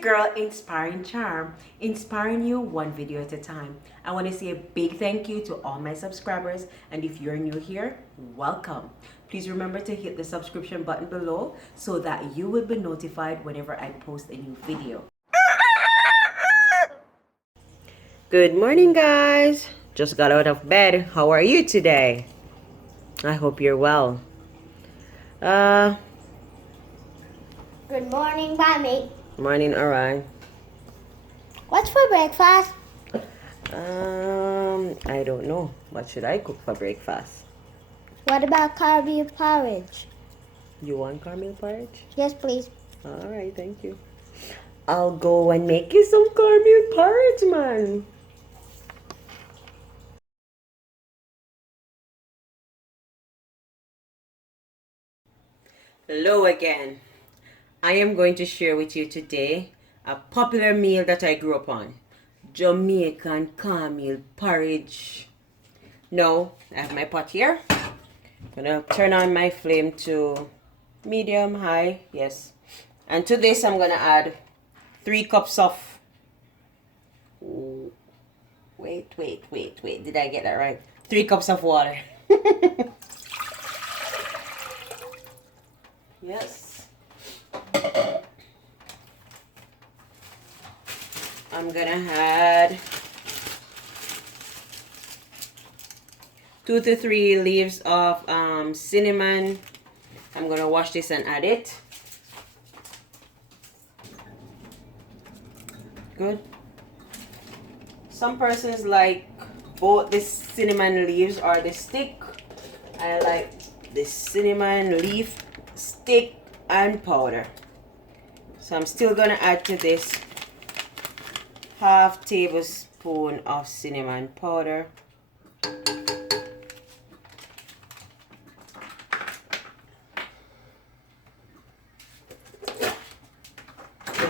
girl, Inspiring Charm, inspiring you one video at a time. I want to say a big thank you to all my subscribers, and if you're new here, welcome. Please remember to hit the subscription button below so that you will be notified whenever I post a new video. Good morning, guys. Just got out of bed. How are you today? I hope you're well. Good morning, Mommy. Morning, alright. What's for breakfast? I don't know. What should I cook for breakfast? What about cornmeal porridge? You want cornmeal porridge? Yes, please. Alright, thank you. I'll go and make you some cornmeal porridge, man. Hello again. I am going to share with you today a popular meal that I grew up on. Jamaican cornmeal porridge. Now, I have my pot here. I'm going to turn on my flame to medium, high, yes. And to this, I'm going to add 3 cups of... Wait. Did I get that right? 3 cups of water. Yes. I'm gonna add 2 to 3 leaves of cinnamon. I'm gonna wash this and add it. Good. Some persons like both the cinnamon leaves or the stick. I like the cinnamon leaf, stick, and powder. So I'm still gonna add to this half tablespoon of cinnamon powder. Going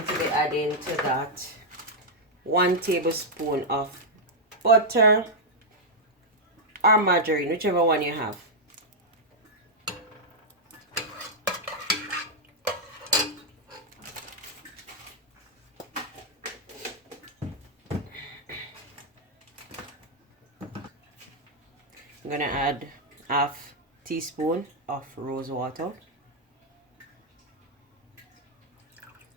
to be adding to that 1 tablespoon of butter or margarine, whichever one you have. I'm gonna add half teaspoon of rose water.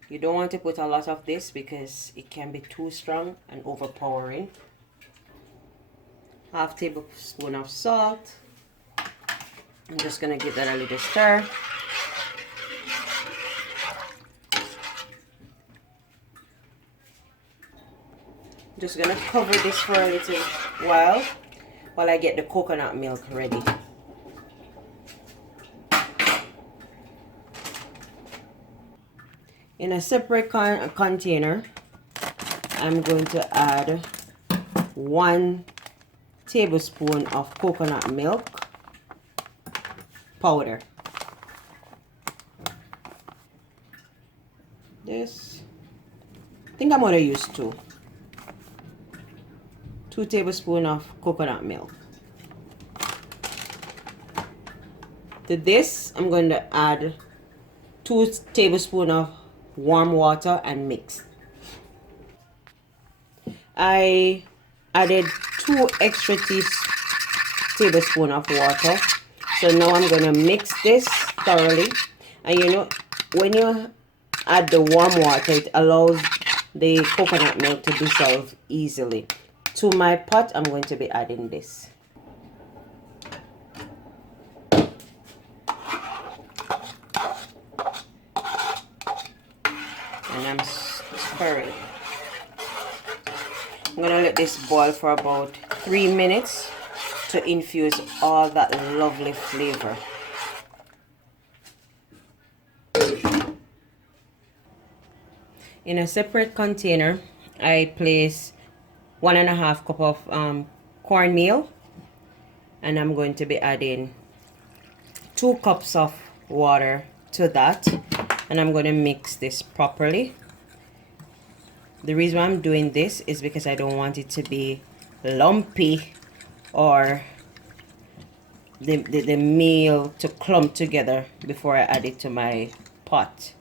You don't want to put a lot of this because it can be too strong and overpowering. Half tablespoon of salt. I'm just gonna give that a little stir. I'm just gonna cover this for a little while I get the coconut milk ready. In a separate container, I'm going to add 1 tablespoon of coconut milk powder. This, I think I'm going to use 2 tablespoons of coconut milk. To this, I'm going to add 2 tablespoons of warm water and mix. I added 2 extra tablespoons of water. So now I'm going to mix this thoroughly. And you know, when you add the warm water, it allows the coconut milk to dissolve easily. To my pot, I'm going to be adding this. And I'm stirring. I'm going to let this boil for about 3 minutes to infuse all that lovely flavor. In a separate container, I place 1.5 cup of cornmeal, and I'm going to be adding 2 cups of water to that, and I'm going to mix this properly. The reason why I'm doing this is because I don't want it to be lumpy or the meal to clump together before I add it to my pot.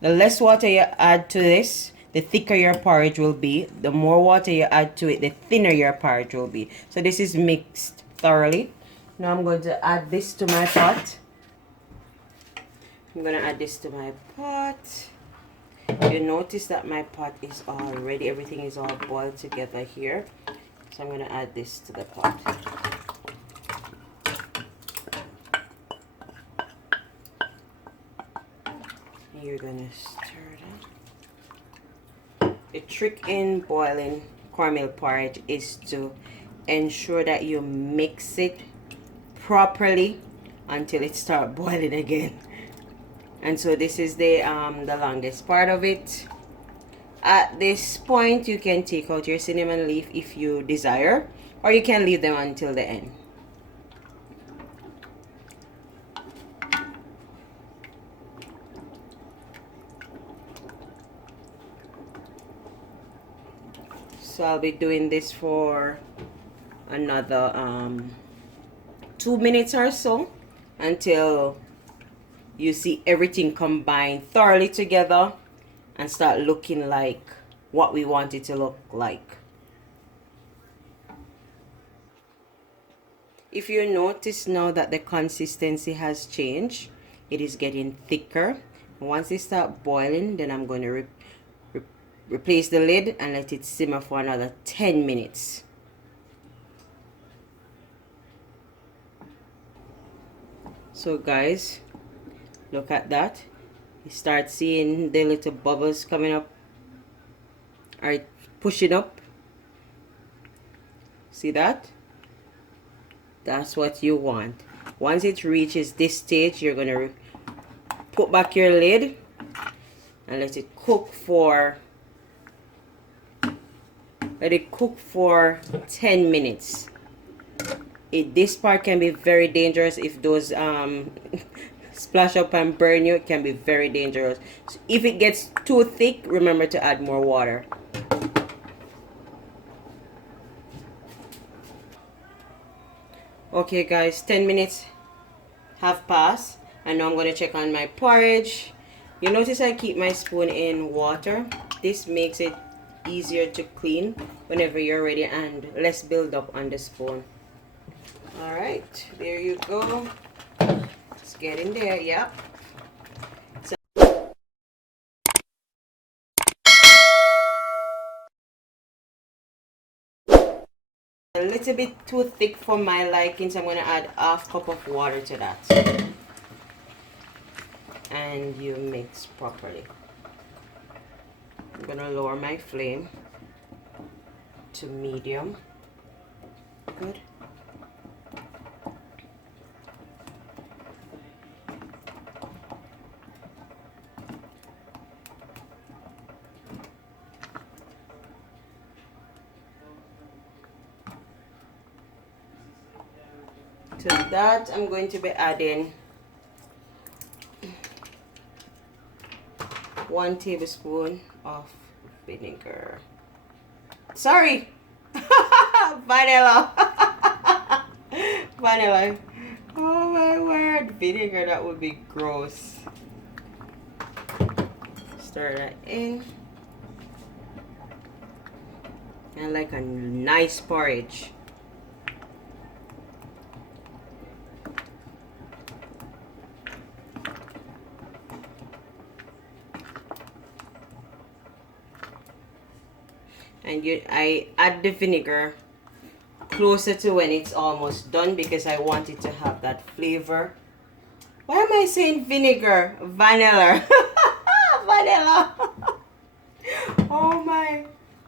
The less water you add to this, the thicker your porridge will be. The more water you add to it, the thinner your porridge will be. So this is mixed thoroughly. Now I'm going to add this to my pot. I'm going to add this to my pot. You notice that my pot is all ready. Everything is all boiled together here. So I'm going to add this to the pot. You're going to stir it up. The trick in boiling cornmeal porridge is to ensure that you mix it properly until it starts boiling again. And so this is the longest part of it. At this point, you can take out your cinnamon leaf if you desire, or you can leave them until the end. So I'll be doing this for another 2 minutes or so until you see everything combined thoroughly together and start looking like what we want it to look like. If you notice now that the consistency has changed, it is getting thicker. Once it starts boiling, then I'm going to replace the lid and let it simmer for another 10 minutes. So guys, look at that. You start seeing the little bubbles coming up, or pushing up. See that? That's what you want. Once it reaches this stage, you're going to put back your lid and let it cook for 10 minutes. This part can be very dangerous if those splash up and burn you. It can be very dangerous. So if it gets too thick, remember to add more water. Okay guys, 10 minutes have passed, and now I'm going to check on my porridge. You notice I keep my spoon in water. This makes it easier to clean whenever you're ready and less build up on the spoon. Alright, there you go. It's getting there, yep. A little bit too thick for my liking, so I'm going to add half cup of water to that. And you mix properly. I'm going to lower my flame to medium. Good. To that, I'm going to be adding 1 tablespoon of vinegar. Sorry, vanilla. Vanilla. Oh my word, vinegar, that would be gross. Stir that in. And like a nice porridge. And I add the vinegar closer to when it's almost done because I want it to have that flavor. Why am I saying vinegar? Vanilla. Vanilla. Oh my.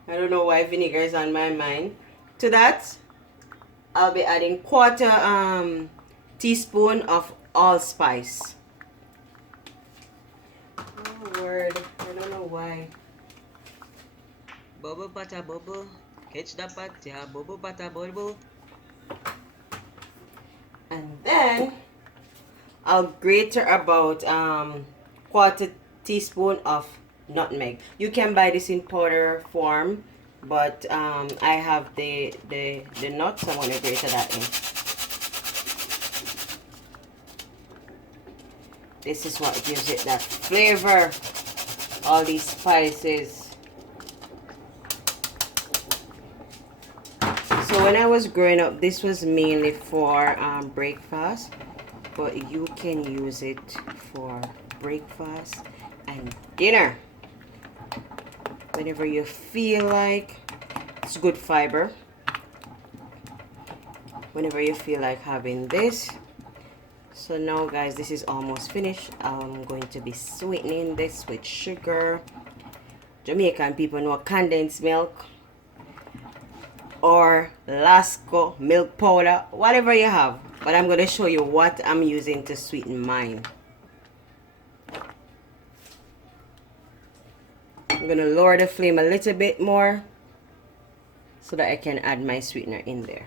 I don't know why vinegar is on my mind. To that, I'll be adding 1/4 teaspoon of allspice. Oh word. I don't know why. Bubble butter bubble, catch the butter, bubble butter bubble. And then I'll grate about 1/4 teaspoon of nutmeg. You can buy this in powder form, but I have the nuts. I want to grate that in. This is what gives it that flavor. all these spices. So when I was growing up, this was mainly for breakfast, but you can use it for breakfast and dinner whenever you feel like. It's good fiber whenever you feel like having this. So now guys, this is almost finished. I'm going to be sweetening this with sugar. Jamaican people know condensed milk or Lasco milk powder, whatever you have, but I'm going to show you what I'm using to sweeten mine. I'm going to lower the flame a little bit more so that I can add my sweetener in there.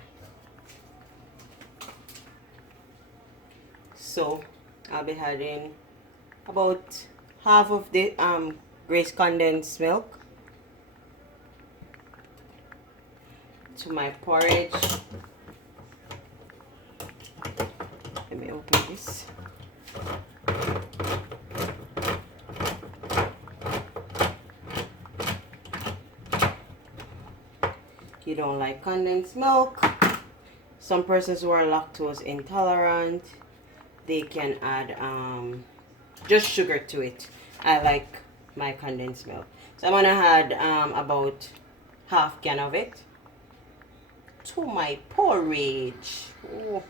So I'll be adding about half of the Grace condensed milk to my porridge. Let me open this. You don't like condensed milk. Some persons who are lactose intolerant, they can add just sugar to it. I like my condensed milk. So I'm gonna add about half can of it to my porridge. Ooh.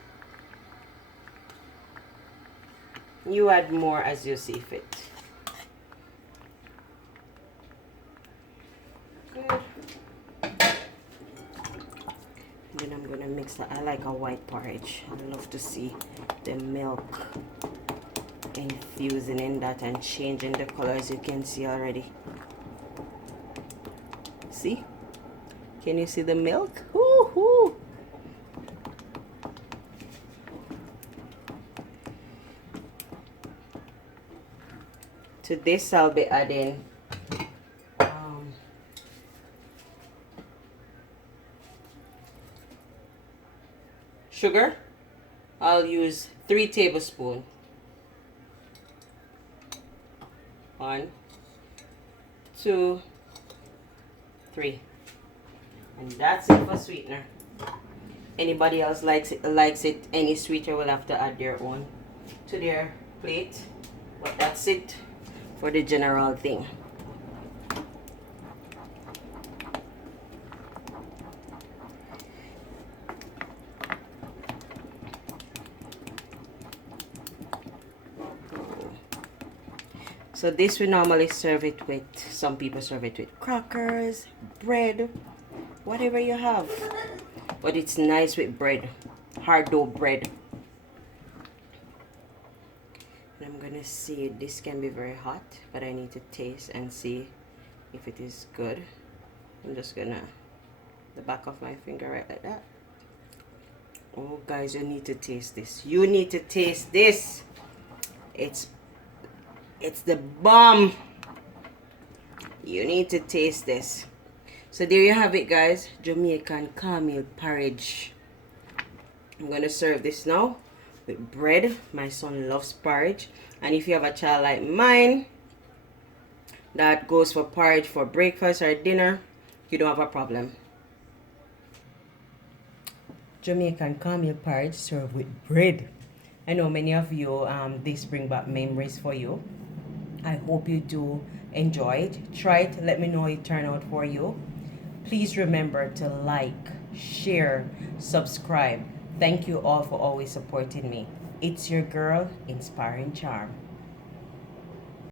You add more as you see fit. Good. Then I'm gonna mix that. I like a white porridge. I love to see the milk infusing in that and changing the color, as you can see already. See? Can you see the milk? Woo-hoo! To this I'll be adding sugar. I'll use 3 tablespoons. 1, 2, 3. And that's it for sweetener. Anybody else likes it any sweeter will have to add their own to their plate. But that's it for the general thing. So this we normally serve it with, some people serve it with crackers, bread, whatever you have. But it's nice with bread, hard dough bread. And I'm gonna see, this can be very hot, but I need to taste and see if it is good. I'm just gonna, the back of my finger right like that. Oh guys, you need to taste this. You need to taste this. It's the bomb. You need to taste this. So there you have it guys, Jamaican Cornmeal Porridge. I'm going to serve this now with bread. My son loves porridge. And if you have a child like mine that goes for porridge for breakfast or dinner, you don't have a problem. Jamaican Cornmeal Porridge served with bread. I know many of you, this bring back memories for you. I hope you do enjoy it. Try it. Let me know how it turned out for you. Please remember to like, share, subscribe. Thank you all for always supporting me. It's your girl, Inspiring Charm.